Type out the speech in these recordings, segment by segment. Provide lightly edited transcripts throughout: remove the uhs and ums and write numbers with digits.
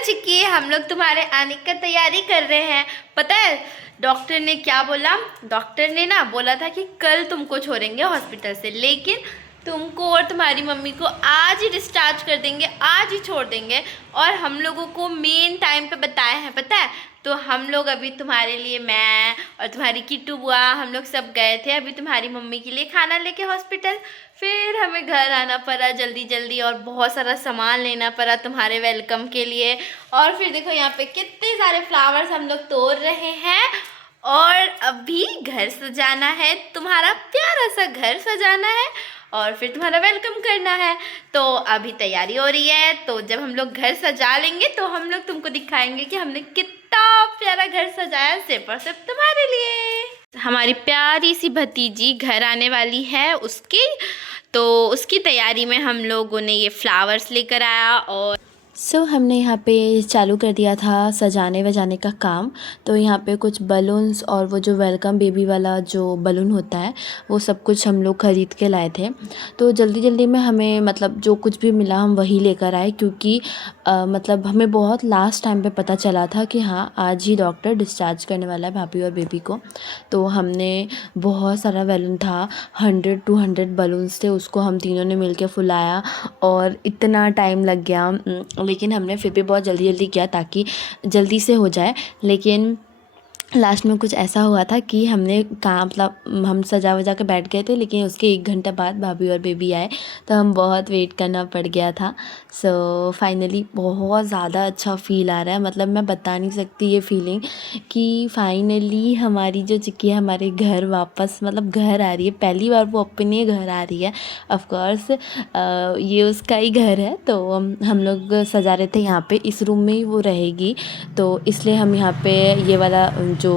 चिक्की, हम लोग तुम्हारे आने का तैयारी कर रहे हैं। पता है डॉक्टर ने क्या बोला? डॉक्टर ने ना बोला था कि कल तुमको छोड़ेंगे हॉस्पिटल से, लेकिन तुमको और तुम्हारी मम्मी को आज ही डिस्चार्ज कर देंगे, आज ही छोड़ देंगे। और हम लोगों को मेन टाइम पे बताए हैं, पता है। तो हम लोग अभी तुम्हारे लिए, मैं और तुम्हारी किट्टू बुआ, हम लोग सब गए थे अभी तुम्हारी मम्मी के लिए खाना लेके हॉस्पिटल। फिर हमें घर आना पड़ा जल्दी जल्दी और बहुत सारा सामान लेना पड़ा तुम्हारे वेलकम के लिए। और फिर देखो यहाँ पे कितने सारे फ्लावर्स हम लोग तोड़ रहे हैं। और अभी घर सजाना है, तुम्हारा प्यारा सा घर सजाना है और फिर तुम्हारा वेलकम करना है। तो अभी तैयारी हो रही है। तो जब हम लोग घर सजा लेंगे तो हम लोग तुमको दिखाएंगे कि हमने कितना प्यारा घर सजाया सिर्फ और सिर्फ तुम्हारे लिए। हमारी प्यारी सी भतीजी घर आने वाली है उसकी, तो उसकी तैयारी में हम लोगों ने ये फ्लावर्स लेकर आया। और हमने यहाँ पे चालू कर दिया था सजाने वजाने का काम। तो यहाँ पे कुछ बलून्स और वो जो वेलकम बेबी वाला जो बलून होता है वो सब कुछ हम लोग ख़रीद के लाए थे। तो जल्दी जल्दी में हमें मतलब जो कुछ भी मिला हम वही लेकर आए, क्योंकि मतलब हमें बहुत लास्ट टाइम पे पता चला था कि हाँ आज ही डॉक्टर डिस्चार्ज करने वाला है भाभी और बेबी को। तो हमने बहुत सारा बैलून था, 100-200 बलून्स थे, उसको हम तीनों ने मिल के फुलाया और इतना टाइम लग गया। लेकिन हमने फिर भी बहुत जल्दी जल्दी किया ताकि जल्दी से हो जाए। लेकिन लास्ट में कुछ ऐसा हुआ था कि हमने काम मतलब हम सजा वजा के बैठ गए थे, लेकिन उसके 1 घंटा बाद भाभी और बेबी आए तो हम बहुत वेट करना पड़ गया था। फाइनली बहुत ज़्यादा अच्छा फ़ील आ रहा है, मतलब मैं बता नहीं सकती ये फीलिंग कि फाइनली हमारी जो चिक्की है हमारे घर वापस मतलब घर आ रही है। पहली बार वो अपने घर आ रही है। ऑफ़ कोर्स ये उसका ही घर है। तो हम लोग सजा रहे थे यहाँ पे, इस रूम में ही वो रहेगी, तो इसलिए हम यहाँ पे ये वाला जो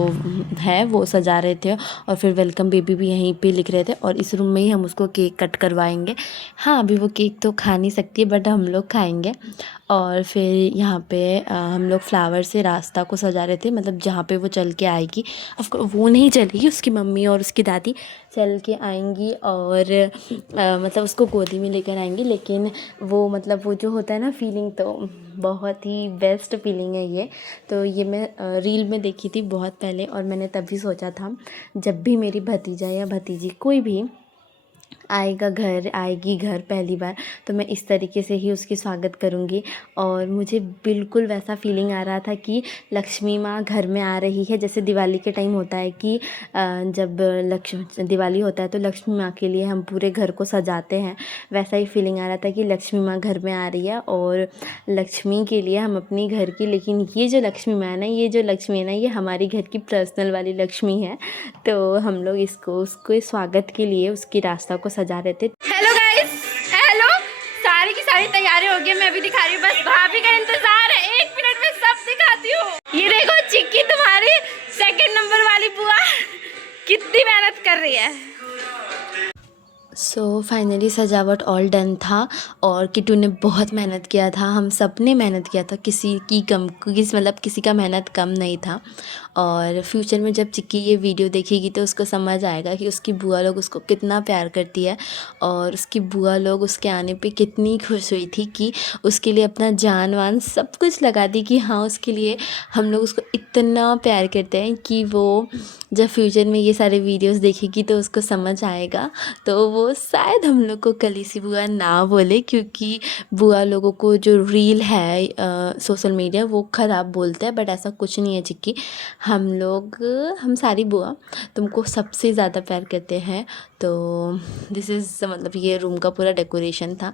है वो सजा रहे थे। और फिर वेलकम बेबी भी यहीं पे लिख रहे थे और इस रूम में ही हम उसको केक कट करवाएंगे। हाँ अभी वो केक तो खा नहीं सकती है बट हम लोग खाएंगे। और फिर यहाँ पे हम लोग फ्लावर से रास्ता को सजा रहे थे, मतलब जहाँ पे वो चल के आएगी। ऑफकोर्स वो नहीं चलेगी, उसकी मम्मी और उसकी दादी चल के आएंगी और मतलब उसको गोदी में लेकर आएंगी। लेकिन वो मतलब वो जो होता है ना फीलिंग, तो बहुत ही बेस्ट फीलिंग है ये। तो ये मैं रील में देखी थी बहुत पहले और मैंने तभी सोचा था जब भी मेरी भतीजा या भतीजी कोई भी आएगी घर पहली बार तो मैं इस तरीके से ही उसकी स्वागत करूँगी। और मुझे बिल्कुल वैसा फीलिंग आ रहा था कि लक्ष्मी माँ घर में आ रही है। जैसे दिवाली के टाइम होता है कि जब दिवाली होता है तो लक्ष्मी माँ के लिए हम पूरे घर को सजाते हैं, वैसा ही फीलिंग आ रहा था कि लक्ष्मी माँ घर में आ रही है और लक्ष्मी के लिए हम अपनी घर की, लेकिन ये जो लक्ष्मी माँ है ना, ये जो लक्ष्मी है ना, ये हमारी घर की पर्सनल वाली लक्ष्मी है। तो हम लोग उसके स्वागत के लिए उसकी रास्ता को सजा रहे थे। हेलो गाइस, हेलो, सारी की सारी तैयारी हो गई। मैं अभी दिखा रही हूँ, बस भाभी का इंतजार है, 1 मिनट में सब दिखाती हूँ। ये देखो चिक्की तुम्हारी 2nd नंबर वाली बुआ कितनी मेहनत कर रही है। फाइनली सजावट ऑल डन था और किट्टू ने बहुत मेहनत किया था, हम सब ने मेहनत किया था, किसी का मेहनत कम नहीं था। और फ्यूचर में जब चिक्की ये वीडियो देखेगी तो उसको समझ आएगा कि उसकी बुआ लोग उसको कितना प्यार करती है और उसकी बुआ लोग उसके आने पे कितनी खुश हुई थी कि उसके लिए अपना जान वान सब कुछ लगा दी कि हाँ उसके लिए हम लोग उसको इतना प्यार करते हैं कि वो जब फ्यूचर में ये सारे वीडियोस देखेगी तो उसको समझ आएगा। तो वो शायद हम लोग को कलीसी बुआ ना बोले, क्योंकि बुआ लोगों को जो रील है सोशल मीडिया वो ख़राब बोलते हैं, बट ऐसा कुछ नहीं है चिक्की। हम सारी बुआ तुमको सबसे ज़्यादा प्यार करते हैं। तो दिस इज़ मतलब ये रूम का पूरा डेकोरेशन था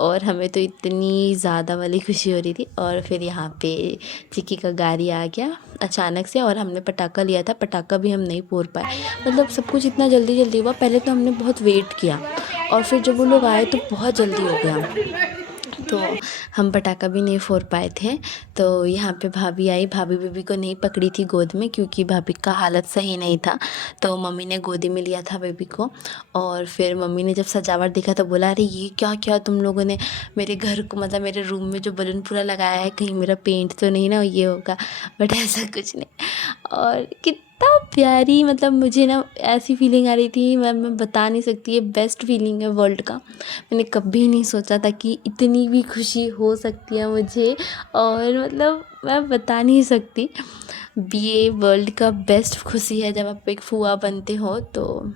और हमें तो इतनी ज़्यादा वाली खुशी हो रही थी। और फिर यहाँ पे चिक्की का गाड़ी आ गया अचानक से और हमने पटाखा लिया था, पटाखा भी हम नहीं फोड़ पाए, मतलब सब कुछ इतना जल्दी जल्दी हुआ। पहले तो हमने बहुत वेट किया और फिर जब वो लोग आए तो बहुत जल्दी हो गया, तो हम पटाखा भी नहीं फोड़ पाए थे। तो यहाँ पे भाभी आई, भाभी बेबी को नहीं पकड़ी थी गोद में क्योंकि भाभी का हालत सही नहीं था, तो मम्मी ने गोदी में लिया था बेबी को। और फिर मम्मी ने जब सजावट देखा तो बोला अरे ये क्या क्या तुम लोगों ने मेरे घर को, मतलब मेरे रूम में जो बलून पूरा लगाया है, कहीं मेरा पेंट तो नहीं ना ये होगा, बट ऐसा कुछ नहीं। और इतना प्यारी, मतलब मुझे ना ऐसी फीलिंग आ रही थी, मैं बता नहीं सकती, ये बेस्ट फीलिंग है वर्ल्ड का। मैंने कभी नहीं सोचा था कि इतनी भी खुशी हो सकती है मुझे, और मतलब मैं बता नहीं सकती। ये वर्ल्ड का बेस्ट खुशी है जब आप एक फूआ बनते हो तो।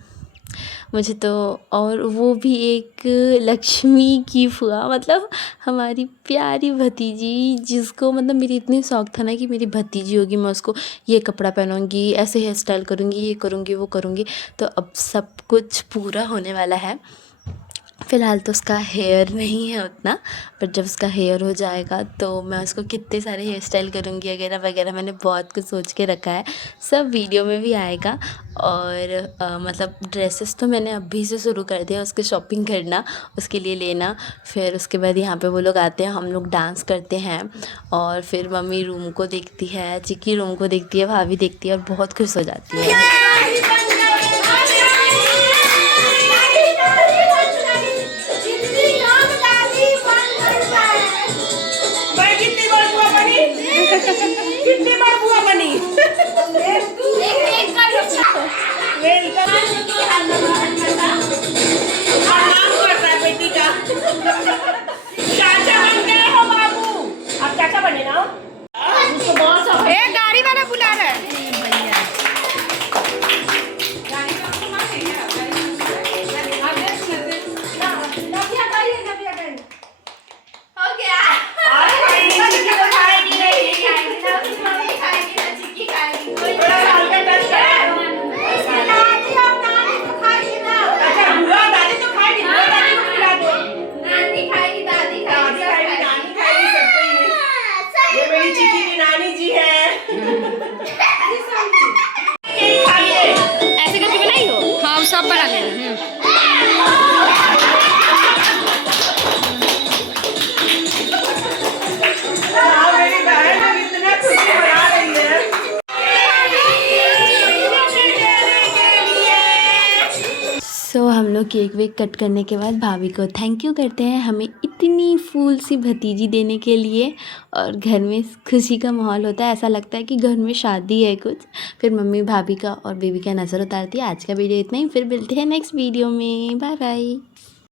मुझे तो, और वो भी एक लक्ष्मी की फूआ, मतलब हमारी प्यारी भतीजी, जिसको मतलब मेरी इतनी शौक था ना कि मेरी भतीजी होगी, मैं उसको ये कपड़ा पहनाऊँगी, ऐसे हेयर स्टाइल करूँगी, ये करूँगी, वो करूँगी। तो अब सब कुछ पूरा होने वाला है। फ़िलहाल तो उसका हेयर नहीं है उतना, बट जब उसका हेयर हो जाएगा तो मैं उसको कितने सारे हेयर स्टाइल करूँगी वगैरह वगैरह, मैंने बहुत कुछ सोच के रखा है। सब वीडियो में भी आएगा। और मतलब ड्रेसेस तो मैंने अभी से शुरू कर दिया, उसकी शॉपिंग करना, उसके लिए लेना। फिर उसके बाद यहाँ पे वो लोग आते हैं, हम लोग डांस करते हैं, और फिर मम्मी रूम को देखती है, चिक्की रूम को देखती है, भाभी देखती है और बहुत खुश हो जाती है। भाई कितनी बार बुआ बनी? कितनी बार बुआ बनी? वेलकम। नाम कर रहा है बेटी का। चाचा बन गए हो बाबू। आप चाचा बने ना? उसको बहुत शौक है। गाड़ी वाला बुला रहा है। हो गया। चिक्की तो खाएगी नहीं। थोड़ा सा हल्का टच कर। अच्छा बुआ दादी तो खाएगी, बुआ दादी को खिला दो। दादी खाएगी, नानी खाएगी, सब कोई नहीं। ये मेरी चिक्की की नानी जी है। केक खाइए। ऐसे करके बनाई हो? हाँ सब बना लेना। हाँ, मेरी बहन इतना खुशी मना रही है। सो हम लोग केक वेक कट करने के बाद भाभी को थैंक यू करते हैं हमें इतनी फूल सी भतीजी देने के लिए। और घर में खुशी का माहौल होता है, ऐसा लगता है कि घर में शादी है कुछ। फिर मम्मी भाभी का और बेबी का नज़र उतारती है। आज का वीडियो इतना ही, फिर मिलते हैं नेक्स्ट वीडियो में। Bye bye.